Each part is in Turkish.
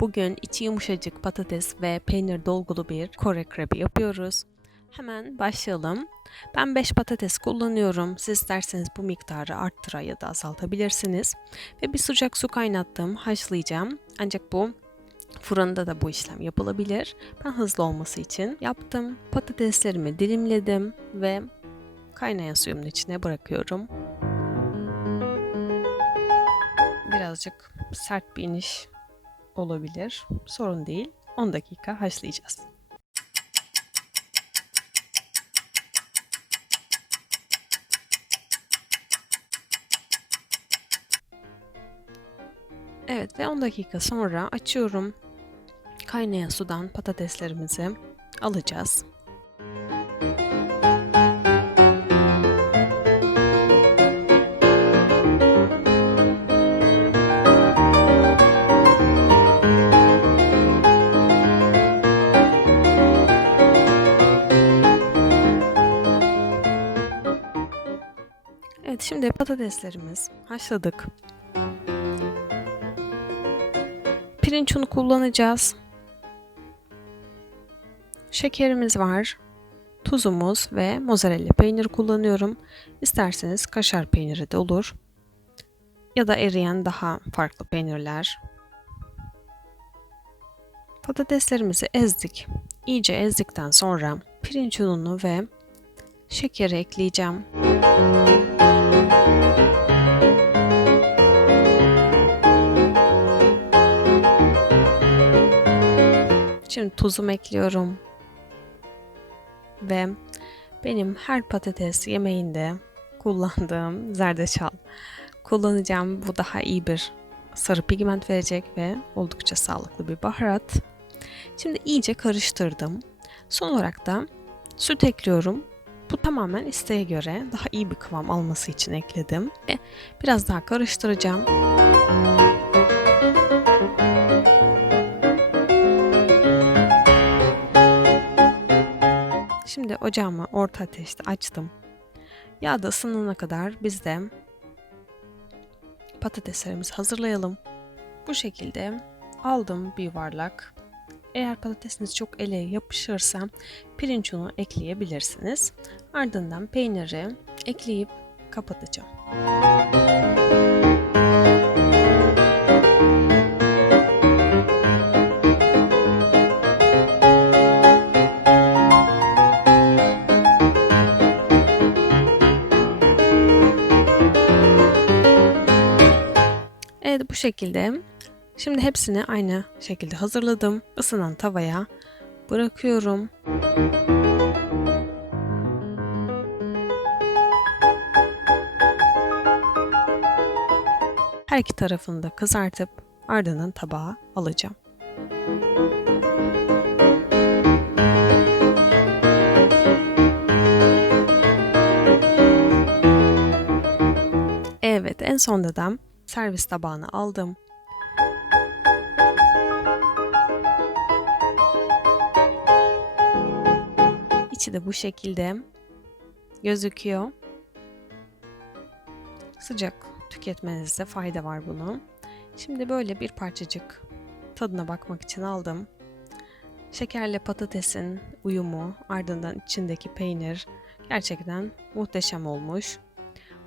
Bugün içi yumuşacık patates ve peynir dolgulu bir Kore krebi yapıyoruz. Hemen başlayalım. Ben 5 patates kullanıyorum. Siz isterseniz bu miktarı arttıra ya da azaltabilirsiniz. Ve bir sıcak su kaynattım, haşlayacağım. Ancak bu fırında da bu işlem yapılabilir. Ben hızlı olması için yaptım. Patateslerimi dilimledim ve kaynayan suyumun içine bırakıyorum. Birazcık sert bir iniş olabilir. Sorun değil. 10 dakika haşlayacağız. Evet ve 10 dakika sonra açıyorum. Kaynayan sudan patateslerimizi alacağız. Evet şimdi patateslerimiz haşladık. Pirinç unu kullanacağız. Şekerimiz var. Tuzumuz ve mozzarella peyniri kullanıyorum. İsterseniz kaşar peyniri de olur. Ya da eriyen daha farklı peynirler. Patateslerimizi ezdik. İyice ezdikten sonra pirinç ununu ve şekeri ekleyeceğim. Şimdi tuzumu ekliyorum. Ve benim her patates yemeğinde kullandığım zerdeçal kullanacağım. Bu daha iyi bir sarı pigment verecek ve oldukça sağlıklı bir baharat. Şimdi iyice karıştırdım. Son olarak da süt ekliyorum. Bu tamamen isteğe göre daha iyi bir kıvam alması için ekledim. Ve biraz daha karıştıracağım. Şimdi ocağımı orta ateşte açtım. Yağ da ısınana kadar biz de patateslerimizi hazırlayalım. Bu şekilde aldım bir yuvarlak. Eğer patatesiniz çok ele yapışırsa pirinç unu ekleyebilirsiniz. Ardından peyniri ekleyip kapatacağım. Evet bu şekilde. Şimdi hepsini aynı şekilde hazırladım. Isınan tavaya bırakıyorum. Her iki tarafını da kızartıp ardından tabağa alacağım. Evet en sonda da servis tabağına aldım. İçi de bu şekilde gözüküyor. Sıcak tüketmenizde fayda var bunu. Şimdi böyle bir parçacık tadına bakmak için aldım. Şekerle patatesin uyumu, ardından içindeki peynir gerçekten muhteşem olmuş.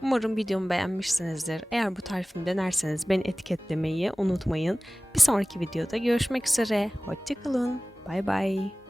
Umarım videomu beğenmişsinizdir. Eğer bu tarifimi denerseniz beni etiketlemeyi unutmayın. Bir sonraki videoda görüşmek üzere. Hoşçakalın. Bay bay.